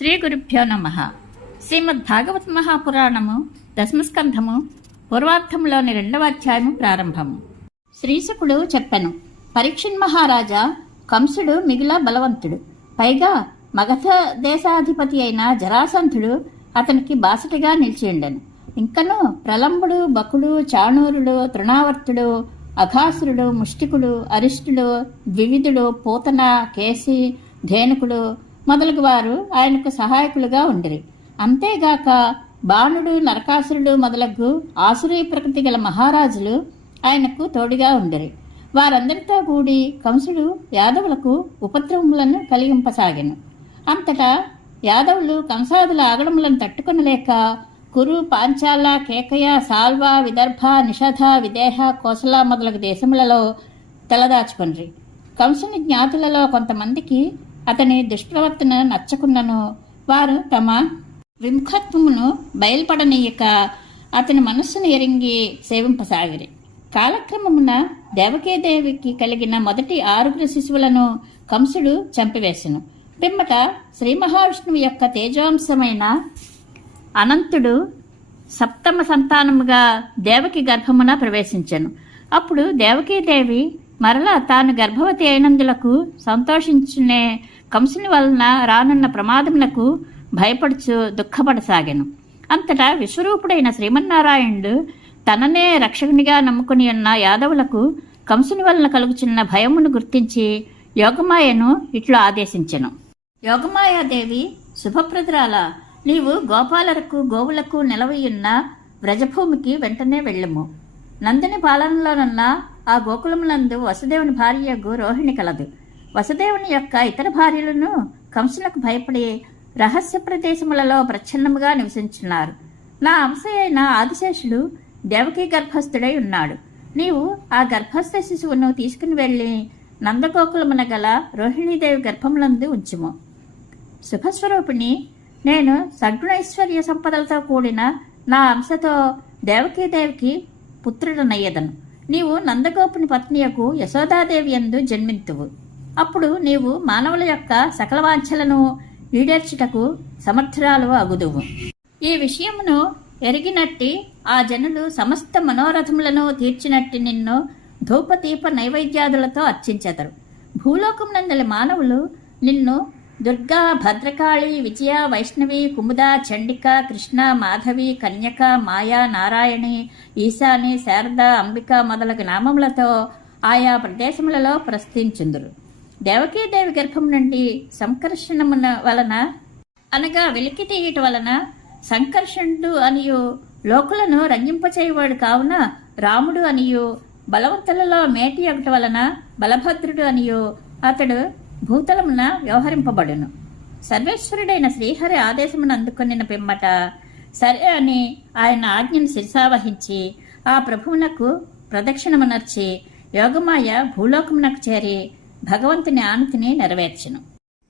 శ్రీ గురుభ్యో నమ. శ్రీమద్ భాగవత మహాపురాణము దశమస్కంధము పూర్వార్థంలోని రెండవ అధ్యాయము ప్రారంభము. శ్రీశకుడు చెప్పెను పరీక్షణ్ మహారాజా కంసుడు మిగిల బలవంతుడు. పైగా మగధ దేశాధిపతి అయిన జరాసంధుడు అతనికి బాసటిగా నిలిచిండెను ఇంకను ప్రలంబుడు బకుడు చాణూరుడు తృణావర్తుడు అఘాసురుడు ముష్టికుడు అరిష్టుడు ద్వివిధుడు పూతన కేసి ధేనుకుడు మొదలగు వారు ఆయనకు సహాయకులుగా ఉండిరి. అంతేగాక బాణుడు నరకాసురుడు మొదలగు ఆసురీ ప్రకృతి గల మహారాజులు ఆయనకు తోడుగా ఉండిరి. వారందరితో కూడి కంసుడు యాదవులకు ఉపద్రవములను కలిగింపసాగాను. అంతటా యాదవులు కంసాదుల ఆగడములను తట్టుకొనలేక కురు పాంచాల కేకయ సాల్వ విదర్భ నిషధ విదేహ కోసల మొదలగు దేశములలో తలదాచుకొనిరి. కంసుని జ్ఞాతులలో కొంతమందికి అతని దుష్ప్రవర్తన నచ్చకుండాను వారు తమ విముఖత్వమును బయలుపడనీయక అతని మనస్సును ఎరింగి సేవింపసాగిరి. కాలక్రమమున దేవకీదేవికి కలిగిన మొదటి ఆరుగురు శిశువులను కంసుడు చంపివేశను పిమ్మట శ్రీ మహావిష్ణువు యొక్క తేజాంశమైన అనంతుడు సప్తమ సంతానముగా దేవకి గర్భమున ప్రవేశించను. అప్పుడు దేవకీదేవి మరలా తాను గర్భవతి అయినందులకు సంతోషించునే కంసుని వలన రానున్న ప్రమాదములకు భయపడుచు దుఃఖపడసాగాను. అంతటా విశ్వరూపుడైన శ్రీమన్నారాయణుడు తననే రక్షకునిగా నమ్ముకుని ఉన్న యాదవులకు కంసుని వలన కలుగుచున్న భయమును గుర్తించి యోగమాయను ఇట్లు ఆదేశించెను. యోగమాయాదేవి శుభప్రదురాల నీవు గోపాలరకు గోవులకు నిలవయున్న వ్రజభూమికి వెంటనే వెళ్ళము. నందిని పాలనలోనున్న ఆ గోకులములందు వసుదేవుని భార్యకు రోహిణి కలదు. వసుదేవుని యొక్క ఇతర భార్యలను కంసులకు భయపడి రహస్య ప్రదేశములలో ప్రచ్ఛన్నముగా నివసించున్నారు. నా అంశ అయిన ఆదిశేషుడు దేవకీ గర్భస్థుడై ఉన్నాడు. నీవు ఆ గర్భస్థ శిశువును తీసుకుని వెళ్ళి నందగోకులమున గల రోహిణీదేవి గర్భములందు ఉంచుము. శుభస్వరూపిణి నేను సద్గుణైశ్వర్య సంపదలతో కూడిన నా అంశతో దేవకీదేవికి పుత్రుడనయ్యదను. నీవు నందగోపుని పత్నియకు యశోదాదేవి ఎందు జన్మింతువు. అప్పుడు నీవు మానవుల యొక్క సకల వాంఛలను ఈడేర్చుటకు సమర్థరాలు అగుదువు. ఈ విషయమును ఎరిగినట్టి ఆ జనులు సమస్త మనోరథములను తీర్చినట్టి నిన్ను ధూపదీప నైవేద్యాదులతో అర్చించెదరు. భూలోకమునందలి మానవులు నిన్ను దుర్గా భద్రకాళి విజయ వైష్ణవి కుముద చండిక కృష్ణ మాధవి కన్యక మాయా నారాయణి ఈశాని శారద అంబిక మొదలగు నామములతో ఆయా ప్రదేశములలో ప్రశ్నించుందురు దేవకీదేవి గర్భం నుండి సంకర్షణమున వలన అనగా వెలికి తీయట వలన సంకర్షణుడు అనియు లోకులను రంజింపచేయవాడు కావున రాముడు అనియు బలవంతులలో మేటి ఒకటి వలన బలభద్రుడు అనియు అతడు భూతలమున వ్యవహరింపబడును. సర్వేశ్వరుడైన శ్రీహరి ఆదేశమును అందుకొనిన పిమ్మట సరే అని ఆయన ఆజ్ఞను శిరసావహించి ఆ ప్రభువునకు ప్రదక్షిణమునర్చి యోగమాయ భూలోకమునకు చేరి భగవంతుని ఆనతిని నెరవేర్చను.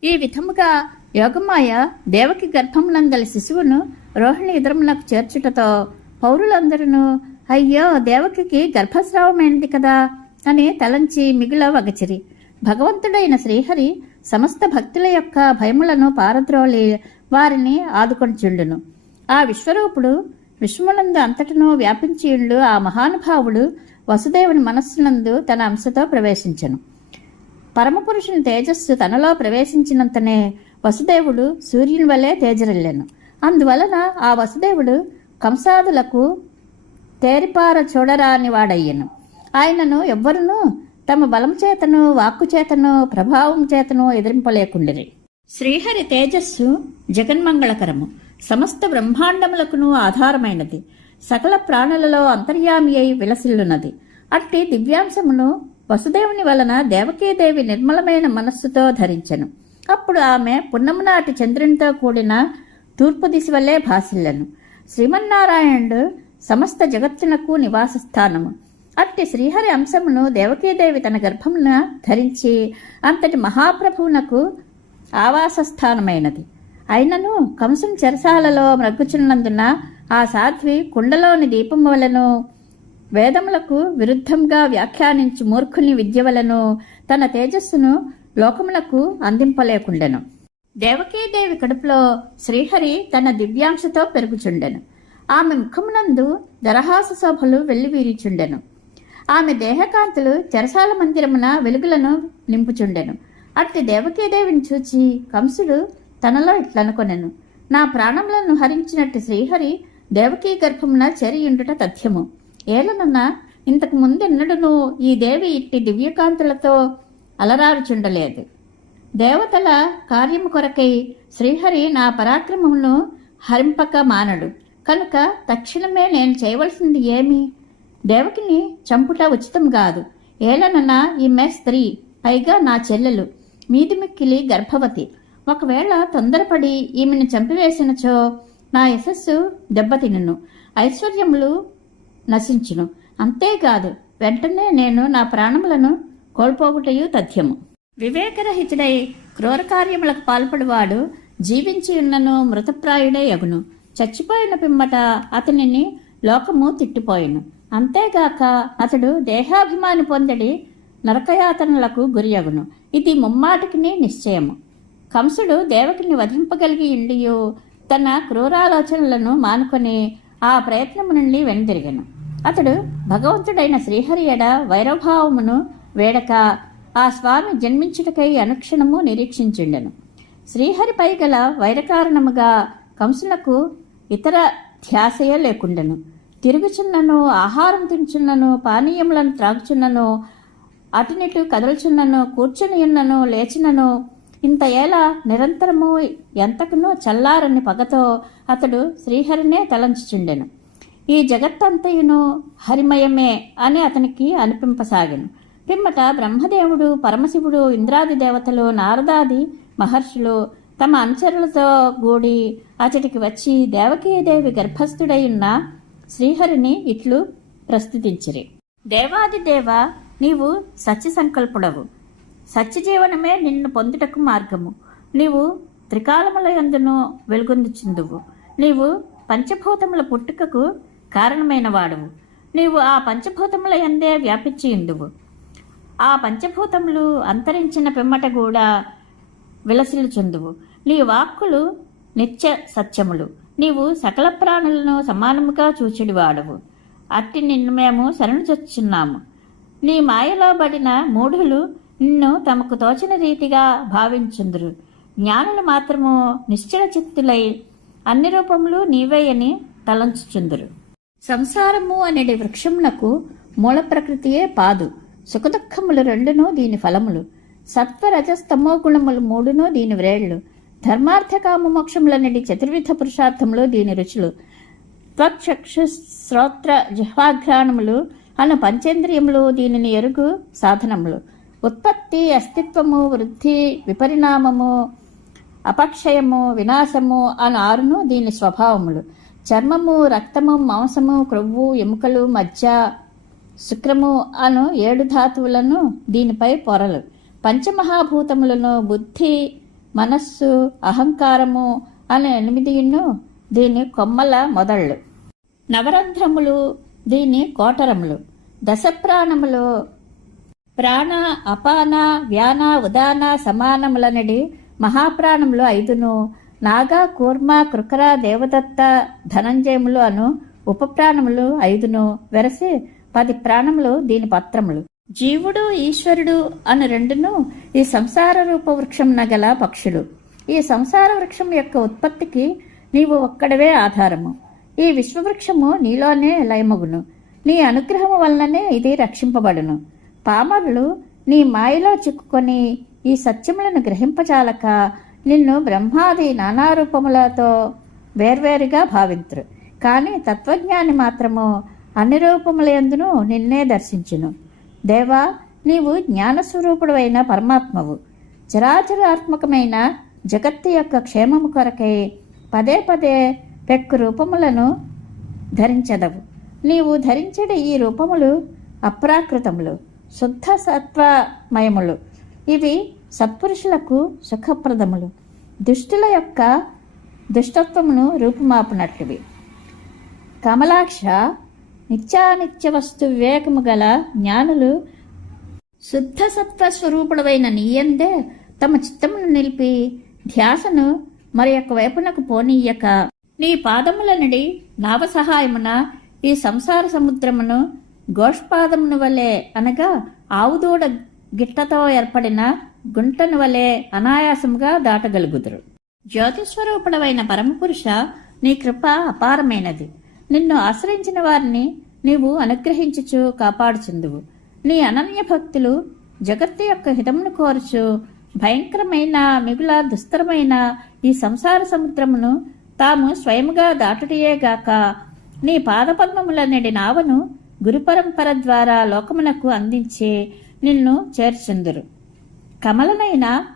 ఈ విధముగా యోగమాయ దేవకి గర్భమునందలి శిశువును రోహిణి ఇదరమునకు చేర్చుటతో పౌరులందరూ అయ్యో దేవకికి గర్భస్రావమైనది కదా అని తలంచి మిగుల వగచిరి. భగవంతుడైన శ్రీహరి సమస్త భక్తుల యొక్క భయములను పారద్రోలి వారిని ఆదుకొనిచుండును. ఆ విశ్వరూపుడు విశ్వమునందు అంతటను వ్యాపించియుండు ఆ మహానుభావుడు వసుదేవుని మనస్సునందు తన అంశతో ప్రవేశించను. పరమపురుషుని తేజస్సు తనలో ప్రవేశించినంతనే వసుదేవుడు సూర్యుని వలె తేజరెళ్ళాను అందువలన ఆ వసుదేవుడు కంసాదులకు తేరిపార చూడరాని వాడయ్యను ఆయనను ఎవ్వరునూ తమ బలం చేతను వాక్కు చేతను ప్రభావం చేతను ఎదిరింపలేకుండిరి. శ్రీహరి తేజస్సు జగన్మంగళకరము. సమస్త బ్రహ్మాండములకును ఆధారమైనది. సకల ప్రాణులలో అంతర్యామి అయి విలసిల్లున్నది అట్టి దివ్యాంశమును వసుదేవుని వలన దేవకీదేవి నిర్మలమైన మనస్సుతో ధరించెను. అప్పుడు ఆమె పున్నము నాటి చంద్రునితో కూడిన తూర్పు దిశ వల్లే భాసిల్లను. శ్రీమన్నారాయణుడు సమస్త జగత్తునకు నివాస స్థానము. అట్టి శ్రీహరి అంశమును దేవకీదేవి తన గర్భమున ధరించి అంతటి మహాప్రభువునకు ఆవాసస్థానమైనది అయినను కంసం చెరసాలలో మ్రగ్గుచున్నందున ఆ సాధ్వి కుండలోని దీపం వలను వేదములకు విరుద్ధంగా వ్యాఖ్యానించు మూర్ఖుని విద్యవలను తన తేజస్సును లోకములకు అందింపలేకుండెను. దేవకీదేవి కడుపులో శ్రీహరి తన దివ్యాంశతో పెరుగుచుండెను. ఆమె ముఖమునందు దరహాస శోభలు వెల్లివీరిచుండెను. ఆమె దేహకాంతులు చెరసాల మందిరమున వెలుగులను నింపుచుండెను. అట్టి దేవకీదేవిని చూచి కంసుడు తనలో ఇట్లనుకొనెను నా ప్రాణములను హరించినట్టు శ్రీహరి దేవకీ గర్భమున చేరియుండుట తథ్యము. ఏలనన్నా ఇంతకు ముందెన్నడూ ఈ దేవి ఇట్టి దివ్యకాంతులతో అలరారుచుండలేదు. దేవతల కార్యము కొరకై శ్రీహరి నా పరాక్రమమును హరింపక మానడు. కనుక తక్షణమే నేను చేయవలసింది ఏమి? దేవకిని చంపుట ఉచితం కాదు. ఏలనన్న ఈమె స్త్రీ పైగా నా చెల్లెలు మీది మిక్కిలి గర్భవతి. ఒకవేళ తొందరపడి ఈమెను చంపివేసినచో నా యశస్సు దెబ్బతినును. ఐశ్వర్యములు నశించును. అంతేకాదు వెంటనే నేను నా ప్రాణములను కోల్పోగుటయు తథ్యము. వివేకరహితుడై క్రూరకార్యములకు పాల్పడివాడు జీవించి ఉన్నను మృతప్రాయుడే యగును చచ్చిపోయిన పిమ్మట అతనిని లోకము తిట్టిపోయిను. అంతేగాక అతడు దేహాభిమాని పొందడి నరకయాతనలకు గురియగును ఇది ముమ్మాటికిని నిశ్చయము. కంసుడు దేవకిని వధింపగలిగి ఇండియు తన క్రూరాలోచనలను మానుకొని ఆ ప్రయత్నము నుండి వెనుదిరిగాను. అతడు భగవంతుడైన శ్రీహరి ఎడ వైరభావమును వేడక ఆ స్వామి జన్మించుటకై అనుక్షణము నిరీక్షించుండెను. శ్రీహరిపై గల వైరకారణముగా కంసులకు ఇతర ధ్యాసయే లేకుండెను. తిరుగుచున్నను ఆహారం తినుచున్నను పానీయములను త్రాగుచున్నను అటునిటు కదలుచున్నను కూర్చుని ఉన్నను లేచినను ఇంత ఏలా నిరంతరము ఎంతకునో చల్లారని పగతో అతడు శ్రీహరినే తలంచుచుండెను. ఈ జగత్తంతయును హరిమయమే అని అతనికి అనిపింపసాగెను. పిమ్మట బ్రహ్మదేవుడు పరమశివుడు ఇంద్రాది దేవతలు నారదాది మహర్షులు తమ అనుచరులతో కూడి అతడికి వచ్చి దేవకీదేవి గర్భస్థుడై ఉన్న శ్రీహరిని ఇట్లు ప్రస్తుతించిరి. దేవాది దేవ నీవు సత్య సంకల్పుడవు సత్యజీవనమే నిన్ను పొందుటకు మార్గము. నీవు త్రికాలముల యందును వెలుగొందుచుందువు నీవు పంచభూతముల పుట్టుకకు కారణమైన వాడువు నీవు ఆ పంచభూతముల ఎందే వ్యాపించి ఇందువు ఆ పంచభూతములు అంతరించిన పిమ్మట కూడా విలసిల్చుందువు నీ వాక్కులు నిత్య సత్యములు. నీవు సకల ప్రాణులను సమానముగా చూచుడి వాడవు అట్టి నిన్ను మేము శరణుచొచ్చున్నాము. నీ మాయలో పడిన మూఢులు నిన్ను తమకు తోచిన రీతిగా భావించుందురు. జ్ఞానులు మాత్రము నిశ్చల చిత్తులై అన్ని రూపములు నీవేయని తలంచుచుందురు. సంసారము అనేది వృక్షమునకు మూల ప్రకృతియే పాదు. సుఖదుఖములు రెండును దీని ఫలములు. సత్వ రజస్తమో గుణములు మూడును దీని వ్రేళ్ళు. ధర్మార్థ కామ మోక్షములనడి చతుర్విధ పురుషార్థములు దీని రుచులు. త్వక్షు శ్రోత్ర జిహ్వాఘ్రాణములు అను పంచేంద్రియములు దీనిని ఎరుగు సాధనములు. ఉత్పత్తి అస్తిత్వము వృద్ధి విపరిణామము అపక్షయము వినాశము అని ఆరును దీని స్వభావములు. చర్మము రక్తము మాంసము క్రొవ్వు ఎముకలు మజ్జ శుక్రము అను ఏడు ధాతువులను దీనిపై పొరలు. పంచమహాభూతములను బుద్ధి మనస్సు అహంకారము అనే ఎనిమిదిను దీని కొమ్మల మొదళ్ళు. నవరంధ్రములు దీని కోటరములు. దశప్రాణములు ప్రాణ అపాన వ్యాన ఉదాన సమానములనడి మహాప్రాణములు ఐదును. నాగా కూర్మ కృకర దేవదత్త ధనంజయములు అను ఉపప్రాణములు ఐదును. వెరసి పది ప్రాణములు దీని పత్రములు. జీవుడు ఈశ్వరుడు అను రెండును ఈ సంసార రూప వృక్షం గల పక్షులు. ఈ సంసార వృక్షం యొక్క ఉత్పత్తికి నీవు ఒక్కడవే ఆధారము. ఈ విశ్వవృక్షము నీలోనే లయమగును. నీ అనుగ్రహము వలననే ఇది రక్షింపబడును. పామరులు నీ మాయలో చిక్కుకొని ఈ సత్యములను గ్రహింపచాలక నిన్ను బ్రహ్మాది నానా రూపములతో వేర్వేరుగా భావింతురు. కానీ తత్వజ్ఞాని మాత్రము అన్ని రూపములందును నిన్నే దర్శించును. దేవా నీవు జ్ఞానస్వరూపుడైన పరమాత్మవు. చరాచరాత్మకమైన జగత్తు యొక్క క్షేమము కొరకై పదే పదే పెక్కు రూపములను ధరించదవు. నీవు ధరించడి ఈ రూపములు అప్రాకృతములు. శుద్ధ సత్వమయములు. ఇవి సత్పురుషులకు సుఖప్రదములు. దుష్టుల యొక్క దుష్టత్వమును రూపుమాపునట్లువి. కమలాక్ష నిత్యానిత్య వస్తు వివేకము గల జ్ఞానులు శుద్ధ సత్వ స్వరూపుడవైన నీయందే తమ చిత్తమును నిలిపి ధ్యాసను మరి యొక్క వైపునకు పోనీయక. నీ పాదముల నడి నావ సహాయమున ఈ సంసార సముద్రమును గోష్పాదమును వలె అనగా ఆవుదూడ గిట్టతో ఏర్పడిన గుంటను వలె అనాయాసముగా దాటగలుగుదురు. జ్యోతిస్వరూపుడవైన పరమపురుష నీ కృప అపారమైనది. నిన్ను ఆశ్రయించిన వారిని నీవు అనుగ్రహించుచు కాపాడుచుందువు. నీ అనన్య భక్తులు జగత్తు యొక్క హితమును కోరుచు భయంకరమైన మిగుల దుస్తరమైన ఈ సంసార సముద్రమును తాము స్వయముగా దాటుటయేగాక నీ పాదపద్మములనడి నావను గురుపరంపర ద్వారా లోకమునకు అందించే నిన్ను చేర్చుందురు. కమలమైన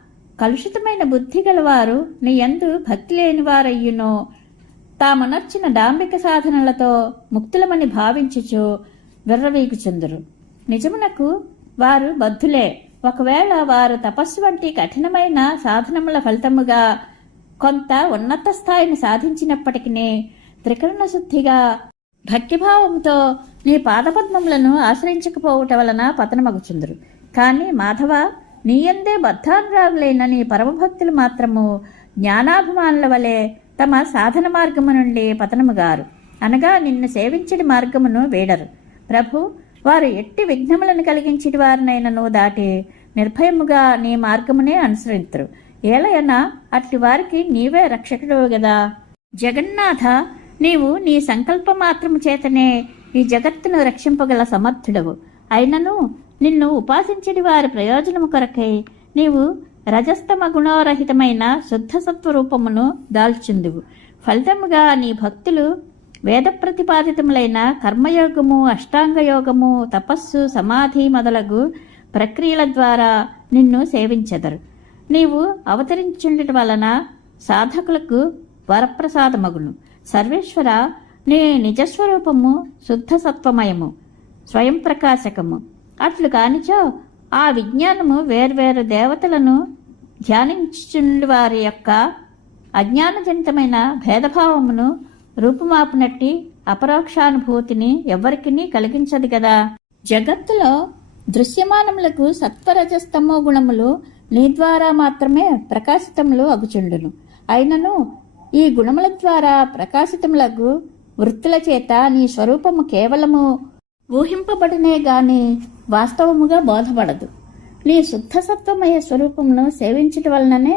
కలుషితమైన బుద్ధి గలవారు నీ యందు భక్తి లేని వారయ్యునో తామునర్చిన డాంబిక సాధనలతో ముక్తులమని భావించుచు విర్రవీగుచుందురు. నిజమునకు వారు బద్ధులే. ఒకవేళ వారు తపస్సు వంటి కఠినమైన సాధనముల ఫలితముగా కొంత ఉన్నత స్థాయిని సాధించినప్పటికీ త్రికరణ శుద్ధిగా భక్తిభావంతో నీ పాదపద్మములను ఆశ్రయించకపోవట వలన పతనమగుచుందరు. కానీ మాధవ నీయందే బద్ధానురాగులైన నీ పరమభక్తులు మాత్రము జ్ఞానాభిమానుల వలె తమ సాధన మార్గము నుండి పతనముగారు. అనగా నిన్ను సేవించడి మార్గమును వేడరు. ప్రభు వారు ఎట్టి విఘ్నములను కలిగించటి వారినైనను దాటి నిర్భయముగా నీ మార్గమునే అనుసరించరు ఏలయన అట్టి వారికి నీవే రక్షకుడు గదా. జగన్నాథ నీవు నీ సంకల్ప మాత్రము చేతనే ఈ జగత్తును రక్షింపగల సమర్థుడవు. అయినను నిన్ను ఉపాసించడి వారి ప్రయోజనము కొరకై నీవు రజస్తమ గుణోరహితమైన శుద్ధ సత్వరూపమును దాల్చుందువు. ఫలితముగా నీ భక్తులు వేద ప్రతిపాదితములైన కర్మయోగము అష్టాంగయోగము తపస్సు సమాధి మొదలగు ప్రక్రియల ద్వారా నిన్ను సేవించెదరు. నీవు అవతరించుండటం వలన సాధకులకు వరప్రసాదమగును. సర్వేశ్వర నీ నిజస్వరూపము శుద్ధ సత్వమయము స్వయం ప్రకాశకము. అట్లు కానిచో ఆ విజ్ఞానము వేర్వేరు దేవతలను ధ్యానించుండి వారి యొక్క అజ్ఞానజనితమైన భేదభావమును రూపుమాపునట్టి అపరోక్షానుభూతిని ఎవరికీ కలిగించదు కదా జగత్తులో దృశ్యమానములకు సత్వరజస్తమో గుణములు నీ ద్వారా మాత్రమే ప్రకాశితములు అగుచుండును. అయినను ఈ గుణముల ద్వారా ప్రకాశితములకు వృత్తుల చేత నీ స్వరూపము కేవలము ఊహింపబడినే గాని వాస్తవముగా బోధపడదు. నీ శుద్ధసత్వమయ స్వరూపమును సేవించటం వలననే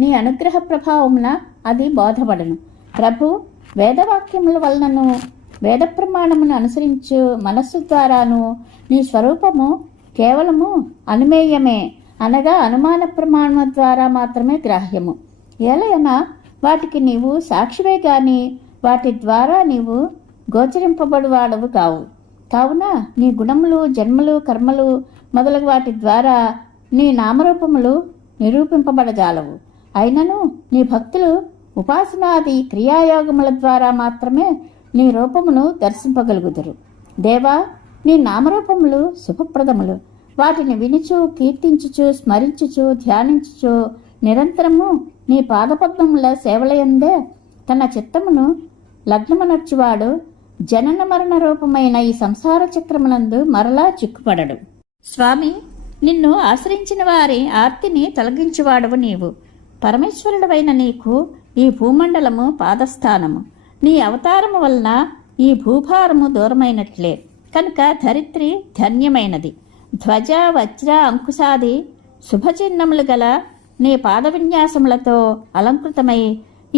నీ అనుగ్రహ ప్రభావమున అది బోధపడను. ప్రభు వేదవాక్యముల వలనను వేద ప్రమాణమును అనుసరించు మనస్సు ద్వారాను నీ స్వరూపము కేవలము అనుమేయమే అనగా అనుమాన ప్రమాణము ద్వారా మాత్రమే గ్రాహ్యము. ఏలయన వాటికి నీవు సాక్షివే గాని వాటి ద్వారా నీవు గోచరింపబడువాడవు కావు. కావున నీ గుణములు జన్మలు కర్మలు మొదలగు వాటి ద్వారా నీ నామరూపములు నిరూపింపబడజాలవు. అయినను నీ భక్తులు ఉపాసనాది క్రియాయోగముల ద్వారా మాత్రమే నీ రూపమును దర్శింపగలుగుదురు. దేవా నీ నామరూపములు శుభప్రదములు. వాటిని వినుచు కీర్తించుచు స్మరించుచు ధ్యానించుచు నిరంతరము నీ పాదపద్మముల సేవలయందే తన చిత్తమును లగ్నమనర్చువాడు. జనన మరణ రూపమైన ఈ సంసార చక్రమునందు మరలా చిక్కుపడడు. స్వామి నిన్ను ఆశ్రయించిన వారి ఆర్తిని తొలగించువాడవు నీవు. పరమేశ్వరుడవైన నీకు ఈ భూమండలము పాదస్థానము. నీ అవతారము వలన ఈ భూభారము దూరమైనట్లే. కనుక ధరిత్రి ధన్యమైనది. ధ్వజ వజ్ర అంకుశాది శుభచిహ్నములు గల నీ పాద విన్యాసములతో అలంకృతమై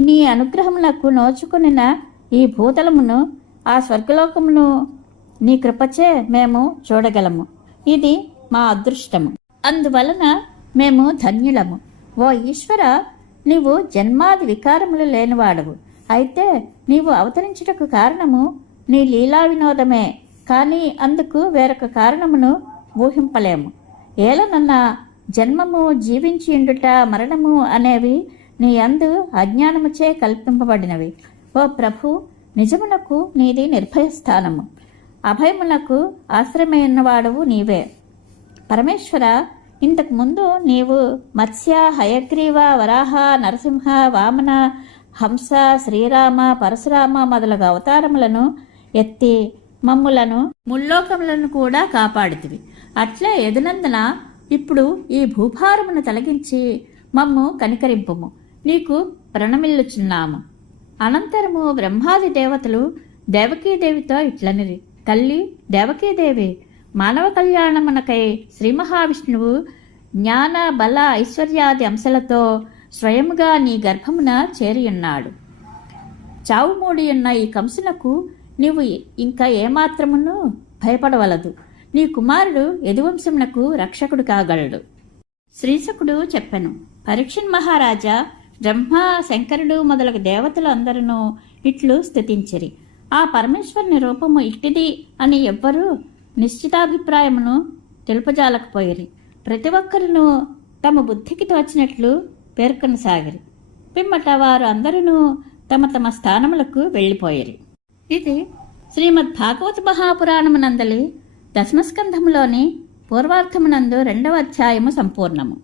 నీ అనుగ్రహములకు నోచుకునిన ఈ భూతలమును ఆ స్వర్గలోకమును నీ కృపచే మేము చూడగలము. ఇది మా అదృష్టము. అందువలన మేము ధన్యులము. ఓ ఈశ్వర నీవు జన్మాది వికారములు లేనివాడవు. అయితే నీవు అవతరించుటకు కారణము నీ లీలా వినోదమే కానీ అందుకు వేరొక కారణమును ఊహింపలేము. ఏలనన్నా జన్మము జీవించిండుట మరణము అనేవి నీ అందు అజ్ఞానముచే కల్పింపబడినవి. ఓ ప్రభు నిజమునకు నీది నిర్భయ స్థానము అభయమునకు ఆశ్రమైనవాడవు నీవే. పరమేశ్వర ఇంతకు ముందు నీవు మత్స్య హయగ్రీవ వరాహ నరసింహ వామన హంస శ్రీరామ పరశురామ మొదలగు అవతారములను ఎత్తి మమ్ములను ముల్లోకములను కూడా కాపాడితివి. అట్లే ఎదునందున ఇప్పుడు ఈ భూభారమును తొలగించి మమ్ము కనికరింపుము. నీకు ప్రణమిల్లుచున్నాము. అనంతరము బ్రహ్మాది దేవతలు దేవకీదేవితో ఇట్లనిరి. తల్లి దేవకీదేవి మానవ కళ్యాణమునకై శ్రీ మహావిష్ణువు జ్ఞాన బల ఐశ్వర్యాది అంశాలతో స్వయముగా నీ గర్భమున చేరియున్నాడు. చావుమూడి ఉన్న ఈ కంసునకు నీవు ఇంకా ఏమాత్రమును భయపడవలదు. నీ కుమారుడు యదువంశమునకు రక్షకుడు కాగలడు. శ్రీశకుడు చెప్పెను పరీక్షన్ మహారాజా బ్రహ్మ శంకరుడు మొదలగు దేవతలు అందరూ ఇట్లు స్థుతించిరి. ఆ పరమేశ్వరుని రూపము ఇట్టిది అని ఎవ్వరూ నిశ్చితాభిప్రాయమును తెలుపజాలకపోయిరి. ప్రతి ఒక్కరును తమ బుద్ధికి తోచినట్లు పేర్కొనసాగిరి. పిమ్మట వారు అందరూ తమ తమ స్థానములకు వెళ్ళిపోయిరి. ఇది శ్రీమద్ భాగవత మహాపురాణమునందలి దశమస్కంధములోని పూర్వార్థమునందు రెండవ అధ్యాయము సంపూర్ణము.